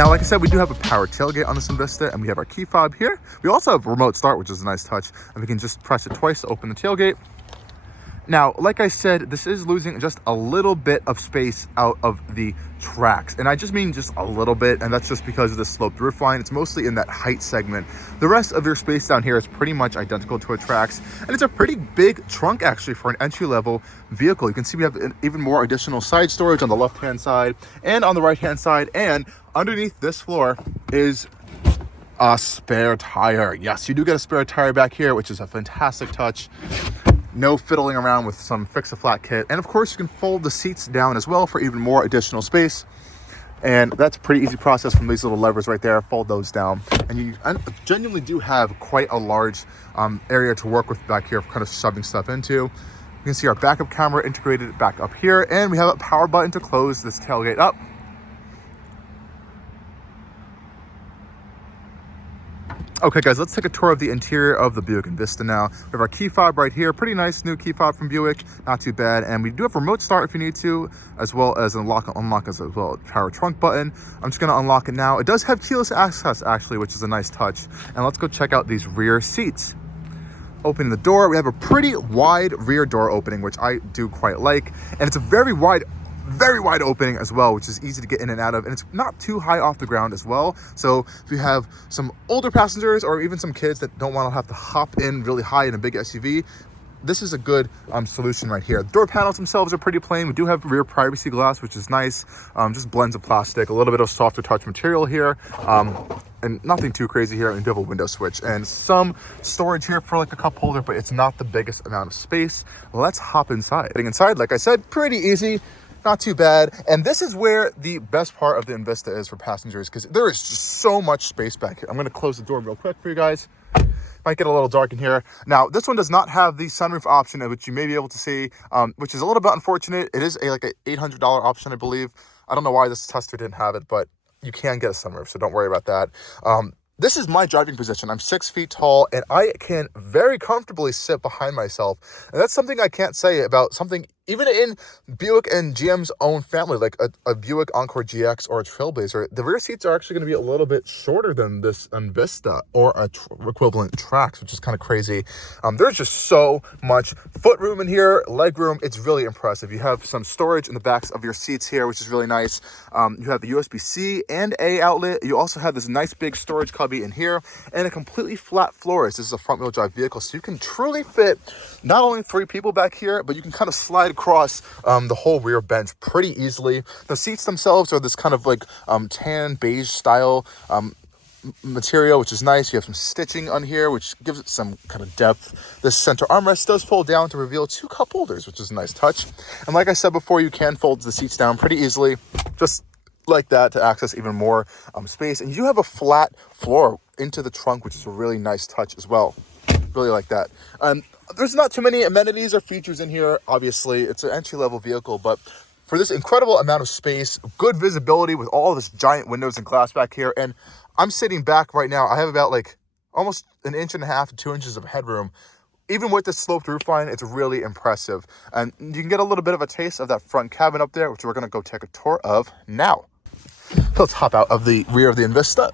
Now, like I said, we do have a power tailgate on this Envista, and we have our key fob here. We also have remote start, which is a nice touch, and we can just press it twice to open the tailgate. Now, like I said, this is losing just a little bit of space out of the Trax. And I just mean just a little bit, and that's just because of the sloped roof line. It's mostly in that height segment. The rest of your space down here is pretty much identical to a Trax. And it's a pretty big trunk, actually, for an entry-level vehicle. You can see we have even more additional side storage on the left-hand side and on the right-hand side. And underneath this floor is a spare tire. Yes, you do get a spare tire back here, which is a fantastic touch. No fiddling around with some fix-a-flat kit. And of course, you can fold the seats down as well for even more additional space. And that's a pretty easy process from these little levers right there. Fold those down. And you genuinely do have quite a large area to work with back here, kind of shoving stuff into. You can see our backup camera integrated back up here. And we have a power button to close this tailgate up. Okay guys, let's take a tour of the interior of the Buick Envista now. We have our key fob right here, pretty nice new key fob from Buick, not too bad. And we do have remote start if you need to, as well as unlock as well. Power trunk button. I'm just gonna unlock it now. It does have keyless access actually, which is a nice touch. And let's go check out these rear seats. Opening the door, we have a pretty wide rear door opening, which I do quite like. And it's a very wide opening as well, which is easy to get in and out of, and it's not too high off the ground as well. So if you have some older passengers or even some kids that don't want to have to hop in really high in a big SUV, this is a good solution right here. The door panels themselves are pretty plain. We do have rear privacy glass, which is nice. Just blends of plastic, a little bit of softer touch material here, and nothing too crazy here. And we do have a window switch and some storage here for like a cup holder, but it's not the biggest amount of space. Let's hop inside. Getting inside, like I said, pretty easy. Not too bad. And this is where the best part of the Envista is for passengers, because there is just so much space back here. I'm going to close the door real quick for you guys. Might get a little dark in here. Now, this one does not have the sunroof option, which you may be able to see, which is a little bit unfortunate. It is like an $800 option, I believe. I don't know why this tester didn't have it, but you can get a sunroof, so don't worry about that. This is my driving position. I'm 6 feet tall, and I can very comfortably sit behind myself. And that's something I can't say about something even in Buick and GM's own family, like a Buick Encore GX or a Trailblazer. The rear seats are actually going to be a little bit shorter than this Envista or a equivalent Trax, which is kind of crazy. There's just so much foot room in here, leg room. It's really impressive. You have some storage in the backs of your seats here, which is really nice. You have the USB-C and A outlet. You also have this nice big storage cubby in here and a completely flat floor. This is a front-wheel drive vehicle, so you can truly fit not only 3 people back here, but you can kind of slide across the whole rear bench pretty easily. The seats themselves are this kind of like tan beige style material, which is nice. You have some stitching on here, which gives it some kind of depth. This center armrest does fold down to reveal 2 cup holders, which is a nice touch. And like I said before, you can fold the seats down pretty easily, just like that, to access even more space. And you do have a flat floor into the trunk, which is a really nice touch as well. Really like that. There's not too many amenities or features in here. Obviously, it's an entry-level vehicle, but for this incredible amount of space, good visibility with all this giant windows and glass back here, and I'm sitting back right now. I have about like almost 1.5 to 2 inches of headroom. Even with the sloped roof line, it's really impressive. And you can get a little bit of a taste of that front cabin up there, which we're going to go take a tour of now. Let's hop out of the rear of the Envista.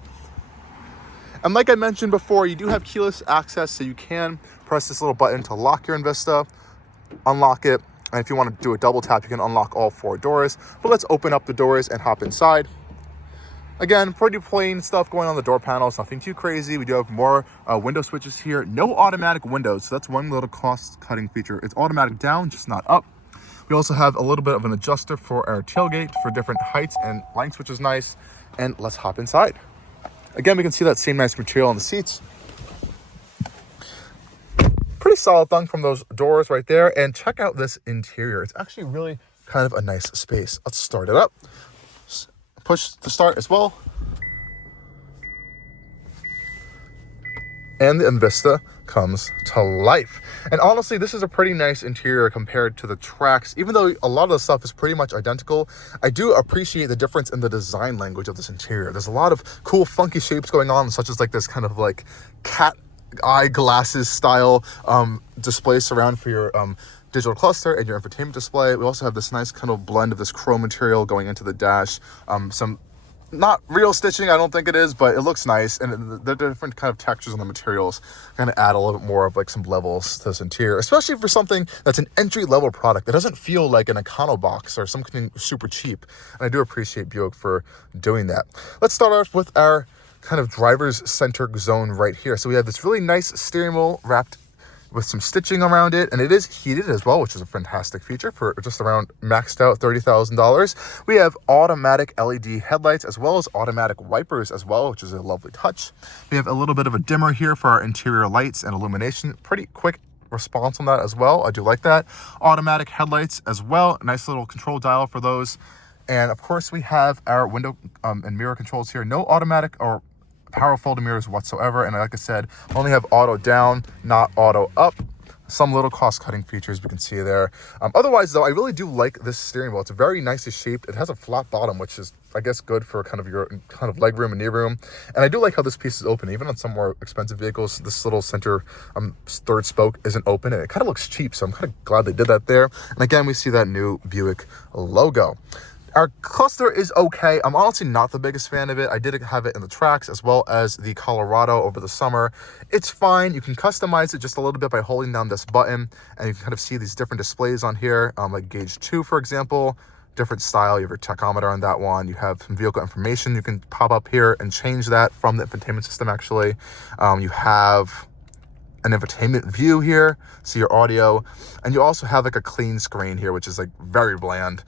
And like I mentioned before, you do have keyless access, so you can press this little button to lock your Envista, unlock it, and if you want to do a double tap, you can unlock all 4 doors. But let's open up the doors and hop inside. Again, pretty plain stuff going on the door panels, nothing too crazy. We do have more window switches here. No automatic windows, so that's one little cost-cutting feature. It's automatic down, just not up. We also have a little bit of an adjuster for our tailgate for different heights and lengths, which is nice. And let's hop inside. Again, we can see that same nice material on the seats. Pretty solid thunk from those doors right there. And check out this interior. It's actually really kind of a nice space. Let's start it up. Push the start as well. And the Envista comes to life. And honestly, this is a pretty nice interior compared to the Trax. Even though a lot of the stuff is pretty much identical, I do appreciate the difference in the design language of this interior. There's a lot of cool funky shapes going on, such as like this kind of like cat eye glasses style display surround for your digital cluster and your infotainment display. We also have this nice kind of blend of this chrome material going into the dash, some Not real stitching, I don't think it is, but it looks nice, and the different kind of textures on the materials kind of add a little bit more of like some levels to this interior, especially for something that's an entry-level product. It doesn't feel like an Econo box or something super cheap, and I do appreciate Buick for doing that. Let's start off with our kind of driver's center zone right here. So we have this really nice steering wheel wrapped with some stitching around it, and it is heated as well, which is a fantastic feature for just around maxed out $30,000. We have automatic LED headlights as well as automatic wipers as well, which is a lovely touch. We have a little bit of a dimmer here for our interior lights and illumination. Pretty quick response on that as well. I do like that. Automatic headlights as well. A nice little control dial for those. And of course we have our window and mirror controls here. No automatic or power folding mirrors whatsoever, and like I said, only have auto down, not auto up. Some little cost-cutting features we can see there. Otherwise, though, I really do like this steering wheel. It's very nicely shaped. It has a flat bottom, which is, I guess, good for kind of your kind of leg room and knee room. And I do like how this piece is open. Even on some more expensive vehicles, this little center third spoke isn't open, and it kind of looks cheap. So I'm kind of glad they did that there. And again, we see that new Buick logo. Our cluster is okay. I'm honestly not the biggest fan of it. I did have it in the Trax as well as the Colorado over the summer. It's fine. You can customize it just a little bit by holding down this button, and you can kind of see these different displays on here, like gauge 2, for example. Different style. You have your tachometer on that one. You have some vehicle information. You can pop up here and change that from the infotainment system, actually. You have an infotainment view here, see your audio, and you also have like a clean screen here, which is like very bland.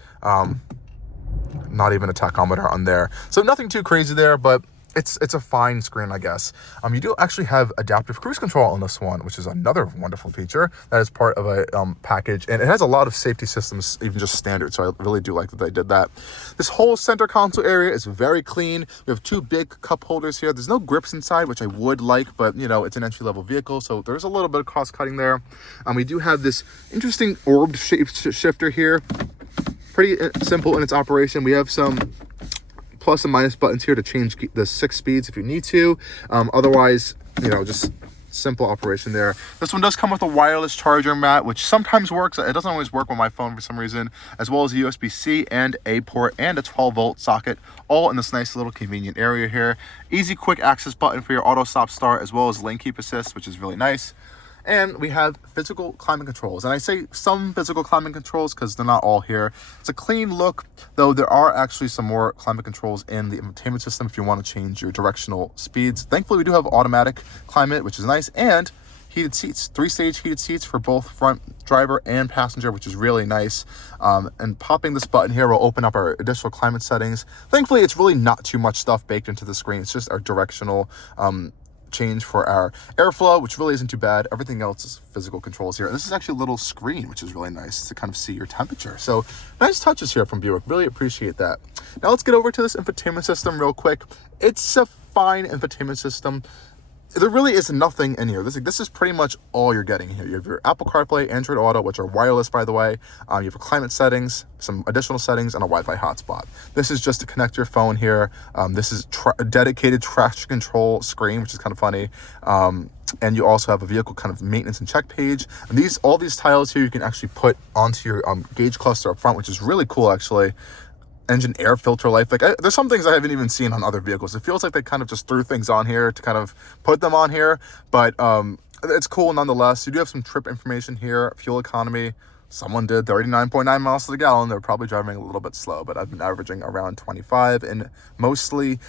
Not even a tachometer on there, so nothing too crazy there, but it's a fine screen, I guess. You do actually have adaptive cruise control on this one, which is another wonderful feature that is part of a package, and it has a lot of safety systems, even just standard, so I really do like that they did that. This whole center console area is very clean. We have 2 big cup holders here. There's no grips inside, which I would like, but you know, it's an entry-level vehicle, so there's a little bit of cost cutting there. We do have this interesting orb shaped shifter here. Pretty simple in its operation. We have some plus and minus buttons here to change the 6 speeds if you need to. Otherwise, you know, just simple operation there. This one does come with a wireless charger mat, which sometimes works. It doesn't always work with my phone for some reason, as well as a USB-C and A port and a 12-volt socket, all in this nice little convenient area here. Easy quick access button for your auto stop start, as well as lane keep assist, which is really nice. And we have physical climate controls. And I say some physical climate controls because they're not all here. It's a clean look, though there are actually some more climate controls in the infotainment system if you want to change your directional speeds. Thankfully, we do have automatic climate, which is nice, and heated seats, 3-stage heated seats for both front driver and passenger, which is really nice. And popping this button here will open up our additional climate settings. Thankfully, it's really not too much stuff baked into the screen. It's just our directional change for our airflow, which really isn't too bad. Everything else is physical controls here. And this is actually a little screen, which is really nice to kind of see your temperature. So nice touches here from Buick. Really appreciate that. Now let's get over to this infotainment system real quick. It's a fine infotainment system. There really is nothing in here. This is pretty much all you're getting here. You have your Apple CarPlay, Android Auto, which are wireless, by the way. You have climate settings, some additional settings, and a Wi-Fi hotspot. This is just to connect your phone here. This is a dedicated traction control screen, which is kind of funny. And you also have a vehicle kind of maintenance and check page. And all these tiles here you can actually put onto your gauge cluster up front, which is really cool, actually. Engine air filter life. There's some things I haven't even seen on other vehicles. It feels like they kind of just threw things on here to kind of put them on here, but it's cool nonetheless. You do have some trip information here, fuel economy. Someone did 39.9 miles to the gallon. They're probably driving a little bit slow, but I've been averaging around 25 and mostly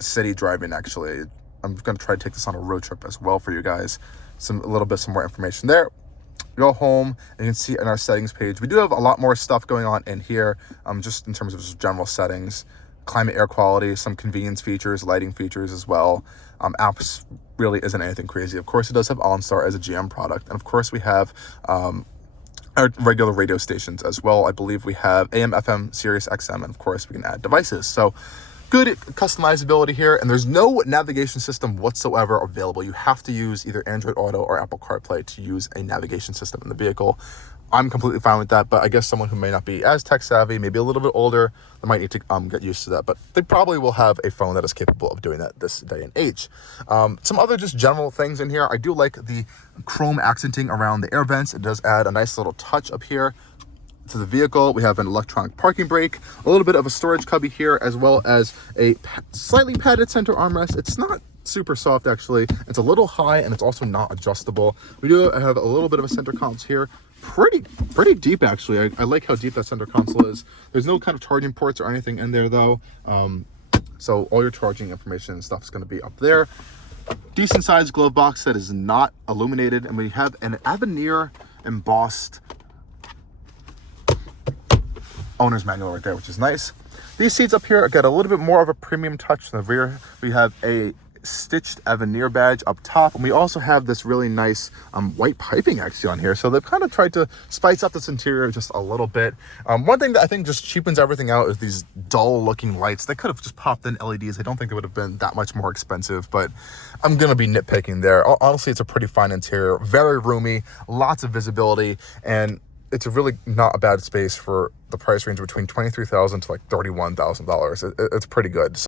city driving, actually. I'm going to try to take this on a road trip as well for you guys. Some more information there. Go home and you can see in our settings page, we do have a lot more stuff going on in here, just in terms of just general settings, climate, air quality, some convenience features, lighting features as well. Apps really isn't anything crazy. Of course, it does have OnStar as a GM product. And of course, we have our regular radio stations as well. I believe we have AM, FM, Sirius XM, and of course, we can add devices. So good customizability here, and there's no navigation system whatsoever available. You have to use either Android Auto or Apple CarPlay to use a navigation system in the vehicle. I'm completely fine with that, but I guess someone who may not be as tech savvy, maybe a little bit older, they might need to get used to that, but they probably will have a phone that is capable of doing that this day and age. Some other just general things in here. I do like the chrome accenting around the air vents. It does add a nice little touch up here to the vehicle, we have an electronic parking brake, a little bit of a storage cubby here, as well as a slightly padded center armrest. It's not super soft actually. It's a little high and it's also not adjustable. We do have a little bit of a center console here. Pretty deep actually. I like how deep that center console is. There's no kind of charging ports or anything in there though. So all your charging information and stuff is going to be up there. Decent sized glove box that is not illuminated, and we have an Avenir embossed owner's manual right there, which is nice. These seats up here get a little bit more of a premium touch in the rear. We have a stitched Avenir badge up top, and we also have this really nice white piping actually on here. So they've kind of tried to spice up this interior just a little bit. One thing that I think just cheapens everything out is these dull looking lights. They could have just popped in LEDs. I don't think it would have been that much more expensive, but I'm gonna be nitpicking there. Honestly, it's a pretty fine interior, very roomy, lots of visibility, and it's a really not a bad space for the price range between $23,000 to like $31,000. It's pretty good.